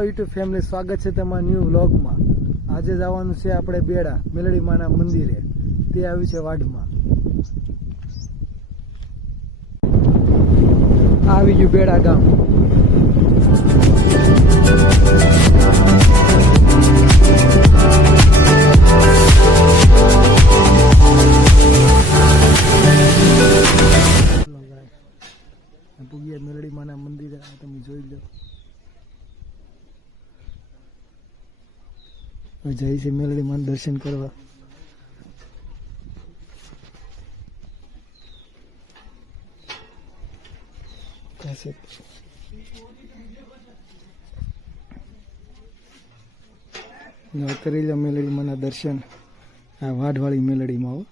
Hello YouTube family, સ્વાગત છે તમારા ન્યૂ વ્લોગમાં. આજે જવાનું છે આપણે બેડા મેલડી માના મંદિરે. તે આવ્યું છે વાઢમાં. આવી ગયું બેડા ગામ. પૂગ્યા મેલડી માના મંદિરે. તમે જોઈ લો. જાય છે મેલડી માના દર્શન કરવા. કરી લો મેલડી માના દર્શન. આ વાઢવાળી મેલડીમાં હો.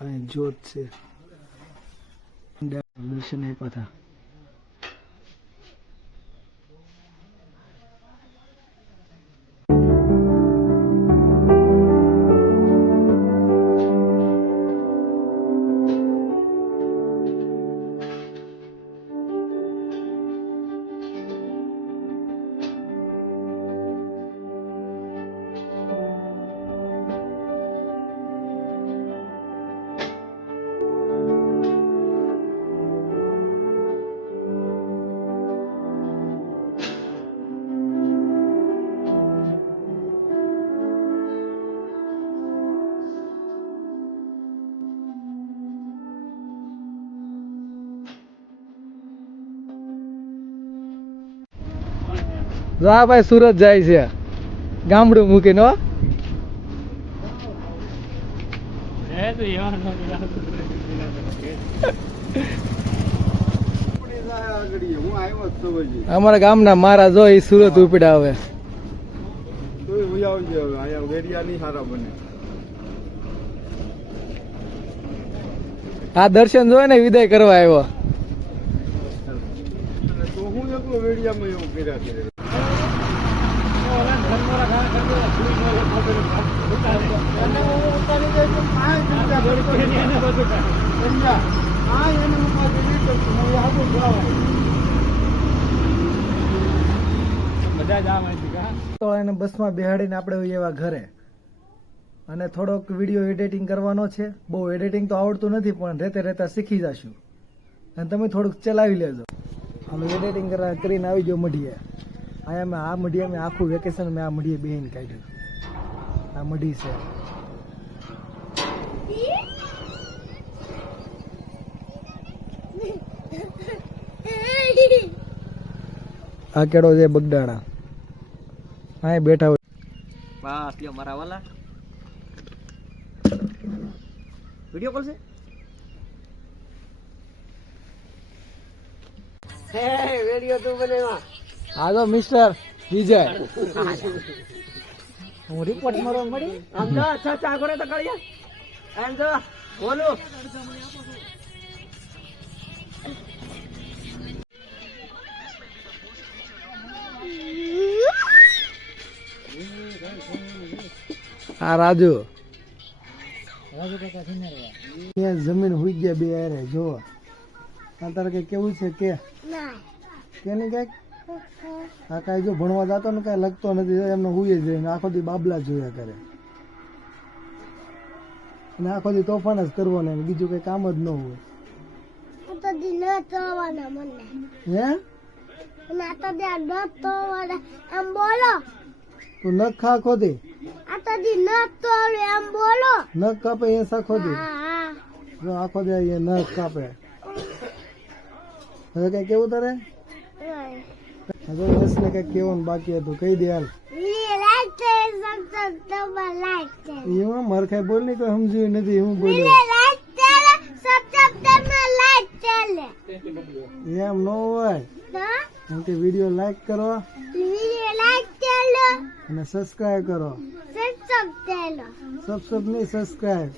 આ જોત છે. દર્શન આપ્યા હતા. વાહ ભાઈ, સુરત જાય છે ગામડું મૂકીને. હો અમારા ગામના મારા જો એ સુરત ઉપડ્યા. હવે આ દર્શન જોય ને વિદાય કરવા આવ્યો. બસમાં બેહાડીને આપણે એવા ઘરે. અને થોડોક વિડીયો એડિટિંગ કરવાનો છે. બહુ એડિટિંગ તો આવડતું નથી, પણ રહેતા રહેતા શીખી જશું. અને તમે થોડુંક ચલાવી લેજો. અમે એડિટિંગ કરીને આવી ગયો મઢીએ. આ મઢીએ મેં આખું વેકેશન મેં આ મઢીએ બેહીને કાઢ્યું. આ મઢી છે. આ કેડો છે બગડાણા. હા બેઠા હોય. બસ લ્યો મારા વાલા. વિડિયો કોલ છે. હે વિડિયો તું બનેવા. આ તો મિસ્ટર વિજય. હું રિપોર્ટ મારો મળી. આમ જો અચ્છા ચા કરે તો કળિયા. આમ જો બોલો. આ રાજુ કાકા જમીન હુઈ ગયા બે અરે જો. તારે કઈ કેવું છે કે નહીં કઈક? આ કઈ જો ભણવા જતો ને કઈ લગતો નથી. એમને હુઈ જ આખો દી બાબલા જોયા કરે. અને આખો દી તોફાન જ કરવાનો. બીજું કઈ કામ જ ન હોય. તું નખ ખા ખોદી. નખ કાપે એ સાખો દી. જો આખો દે એ નખ કાપે. હવે કઈ કેવું તારે? ને કઈ કેવાનું બાકી હતું કહી દે. હાલ એમાં મારે કઈ બોલ નહીં. કોઈ સમજ્યું નથી. હું બોલ્યો એમ ન હોય. એમ કે વિડીયો લાઈક કરો અને સબસ્ક્રાઇબ કરો. સબસ્ક્રાઇબ નહીં, સબસ્ક્રાઇબ.